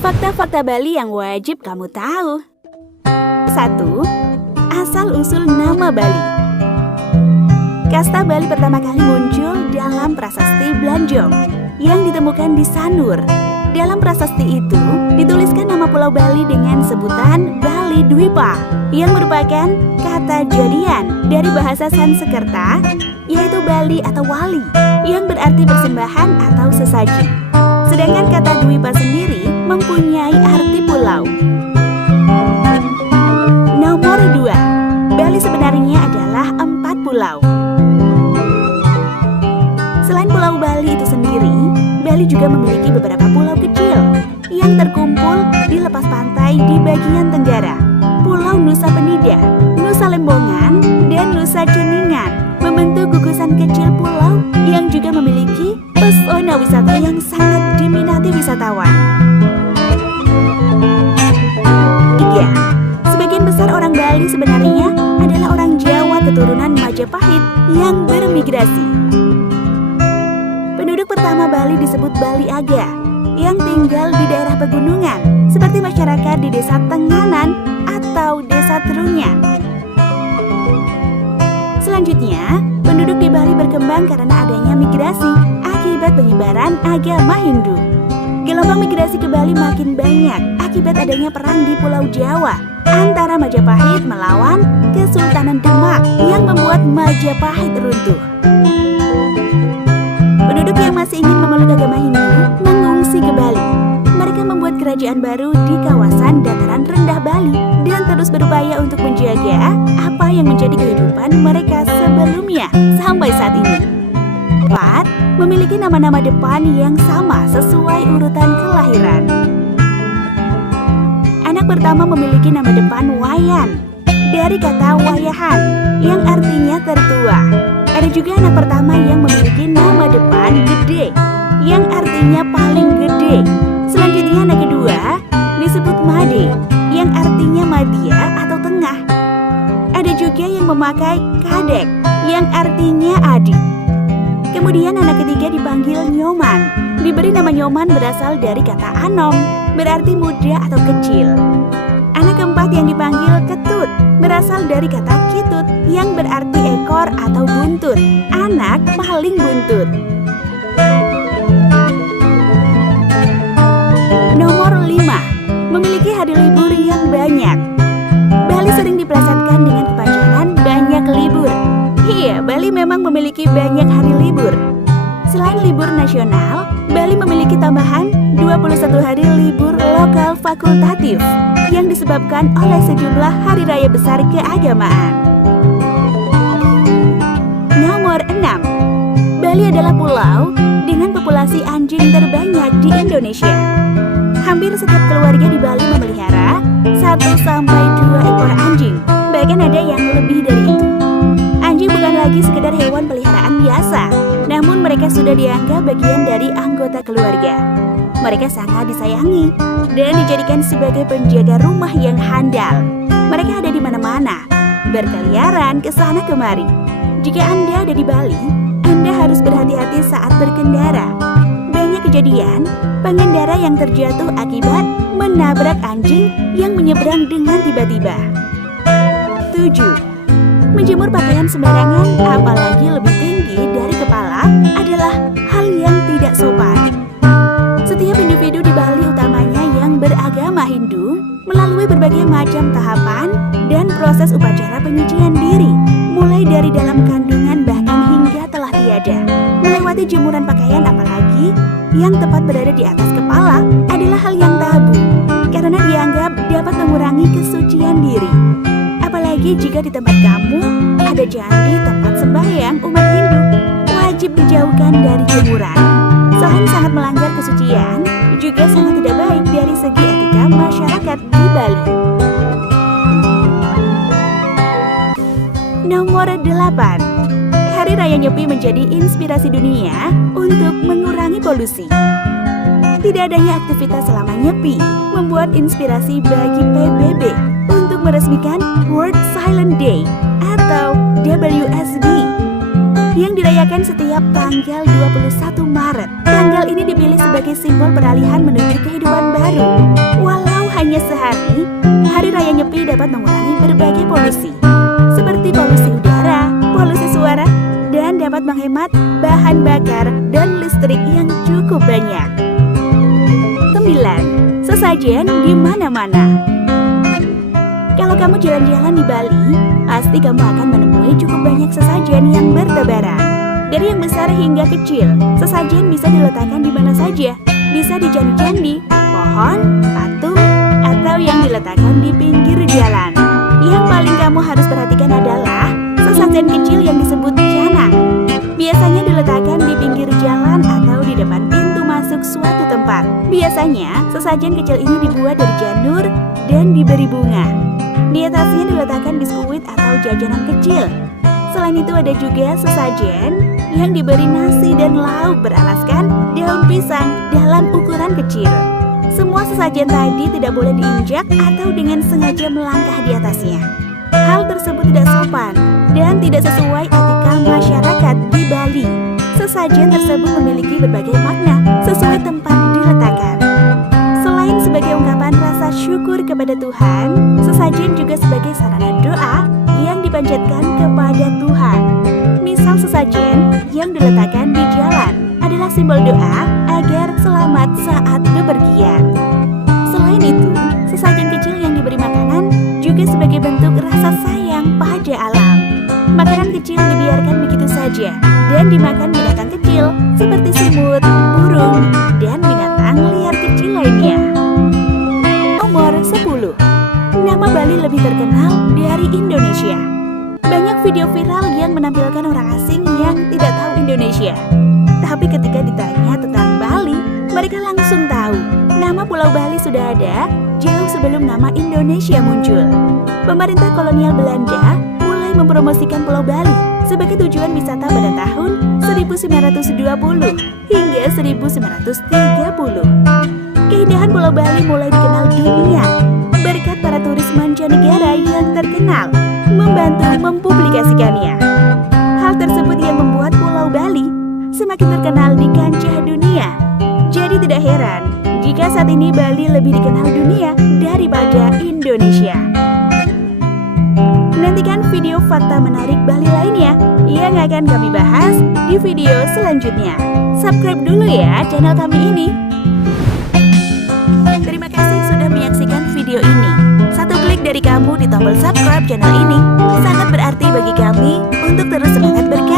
Fakta-fakta Bali yang wajib kamu tahu. 1. Asal-usul nama Bali. Kasta Bali pertama kali muncul dalam prasasti Blanjong yang ditemukan di Sanur. Dalam prasasti itu dituliskan nama Pulau Bali dengan sebutan Bali Dwipa yang merupakan kata jadian dari bahasa Sanskerta, yaitu Bali atau wali yang berarti persembahan atau sesaji. Sedangkan kata Dwipa sendiri mempunyai arti pulau. Nomor 2. Bali sebenarnya adalah 4 pulau. Selain Pulau Bali itu sendiri, Bali juga memiliki beberapa pulau kecil yang terkumpul di lepas pantai di bagian tenggara. Pulau Nusa Penida, Nusa Lembongan, dan Nusa Ceningan membentuk gugusan kecil pulau yang juga memiliki pesona wisata yang sangat diminati wisatawan. 3. Sebagian besar orang Bali sebenarnya adalah orang Jawa keturunan Majapahit yang bermigrasi. Penduduk pertama Bali disebut Bali Aga yang tinggal di daerah pegunungan seperti masyarakat di Desa Tenganan atau Desa Trunyan. Selanjutnya, penduduk di Bali berkembang karena adanya migrasi akibat penyebaran agama Hindu. Gelombang migrasi ke Bali makin banyak akibat adanya perang di Pulau Jawa antara Majapahit melawan Kesultanan Demak yang membuat Majapahit runtuh. Penduduk yang masih ingin memeluk agama Hindu mengungsi ke Bali. Mereka membuat kerajaan baru di kawasan dataran rendah Bali dan terus berupaya untuk menjaga apa yang menjadi kehidupan mereka sebelumnya sampai saat ini. 4. Memiliki nama-nama depan yang sama sesuai urutan kelahiran. Anak pertama memiliki nama depan Wayan dari kata wayahan yang artinya tertua. Ada juga anak pertama yang memiliki nama depan Gede yang artinya paling gede. Selanjutnya anak kedua disebut Made yang artinya Madya atau tengah. Ada juga yang memakai Kadek yang artinya adik. Kemudian anak ketiga dipanggil Nyoman. Diberi nama Nyoman berasal dari kata Anom, berarti muda atau kecil. Anak keempat yang dipanggil Ketut berasal dari kata Kitut yang berarti ekor atau buntut. Anak paling buntut. Nomor 5. Memiliki hari libur yang banyak. Bali sering dipelesetkan dengan kepanjangan banyak libur. Iya, Bali memang memiliki banyak hari libur. Selain libur nasional, Bali memiliki tambahan 21 hari libur lokal fakultatif yang disebabkan oleh sejumlah hari raya besar keagamaan. Nomor 6. Bali adalah pulau dengan populasi anjing terbanyak di Indonesia. Hampir setiap keluarga di Bali memelihara 1-2 ekor anjing, bahkan ada yang lebih dari itu. Anjing bukan lagi sekedar hewan peliharaan biasa, namun mereka sudah dianggap bagian dari anggota keluarga. Mereka sangat disayangi dan dijadikan sebagai penjaga rumah yang handal. Mereka ada di mana-mana, berkeliaran ke sana kemari. Jika Anda ada di Bali, Anda harus berhati-hati saat berkendara. Banyak kejadian pengendara yang terjatuh akibat menabrak anjing yang menyeberang dengan tiba-tiba. 7. Menjemur pakaian sembarangan, apalagi lebih tinggi dari kepala, adalah hal yang tidak sopan. Setiap individu di Bali, utamanya yang beragama Hindu, melalui berbagai macam tahapan dan proses upacara penyucian diri, mulai dari dalam kandungan bahkan hingga telah tiada. Melewati jemuran pakaian, apalagi yang tepat berada di atas kepala, adalah hal yang tabu, karena dianggap dapat mengurangi kesucian diri. Apalagi jika di tempat kamu ada candi tempat sembahyang umat Hindu, wajib dijauhkan dari jemuran. Selain sangat melanggar kesucian, juga sangat tidak baik dari segi etika masyarakat di Bali. Nomor 8. Hari Raya Nyepi menjadi inspirasi dunia untuk mengurangi polusi. Tidak adanya aktivitas selama Nyepi membuat inspirasi bagi PBB untuk meresmikan World Silent Day atau WSD yang dirayakan setiap tanggal 21 Maret. Tanggal ini dipilih sebagai simbol peralihan menuju kehidupan baru. hanya sehari, Hari Raya Nyepi dapat mengurangi berbagai polusi, seperti polusi udara, polusi suara, dan dapat menghemat bahan bakar dan listrik yang cukup banyak. 9. Sesajen di mana-mana. Kalau kamu jalan-jalan di Bali, pasti kamu akan menemui cukup banyak sesajen yang bertebaran. Dari yang besar hingga kecil, sesajen bisa diletakkan di mana saja. Bisa di candi-candi, pohon, patung, atau yang diletakkan di pinggir jalan. Yang paling kamu harus perhatikan adalah sesajen kecil yang disebut canang. Biasanya diletakkan di pinggir jalan atau di depan pintu masuk suatu tempat. Biasanya, sesajen kecil ini dibuat dari janur dan diberi bunga. Di atasnya diletakkan biskuit atau jajanan kecil. Selain itu ada juga sesajen yang diberi nasi dan lauk beralaskan daun pisang dalam ukuran kecil. Semua sesajen tadi tidak boleh diinjak atau dengan sengaja melangkah di atasnya. Hal tersebut tidak sopan dan tidak sesuai etika masyarakat di Bali. Sesajen tersebut memiliki berbagai makna sesuai tempat diletakkan. Selain sebagai ungkapan rasa syukur kepada Tuhan, sesajen juga sebagai sarana doa yang dipanjatkan kepada Tuhan. Misal sesajen yang diletakkan di jalan adalah simbol doa agar selamat saat bepergian. Selain itu, sesajen kecil yang diberi makanan juga sebagai bentuk rasa sayang pada alam. Makanan kecil dibiarkan begitu saja dan dimakan binatang kecil seperti semut, burung, dan binatang liar kecil lainnya. Nomor 10. Nama Bali lebih terkenal dari Indonesia. Banyak video viral yang menampilkan orang asing yang tidak tahu Indonesia. Tapi ketika ditanya tentang Bali, mereka langsung tahu nama Pulau Bali sudah ada jauh sebelum nama Indonesia muncul. Pemerintah kolonial Belanda mulai mempromosikan Pulau Bali sebagai tujuan wisata pada tahun 1920 hingga 1930. Keindahan Pulau Bali mulai dikenal dunia berkat para turis mancanegara yang terkenal membantu mempublikasikannya. Hal tersebut yang membuat Pulau Bali semakin terkenal di kancah dunia. Jadi tidak heran jika saat ini Bali lebih dikenal dunia daripada Indonesia. Nantikan video fakta menarik Bali lainnya yang akan kami bahas di video selanjutnya. Subscribe dulu ya channel kami ini. Terima kasih sudah menyaksikan video ini. Satu klik dari kamu di tombol subscribe channel ini sangat berarti bagi kami untuk terus semangat berkarya.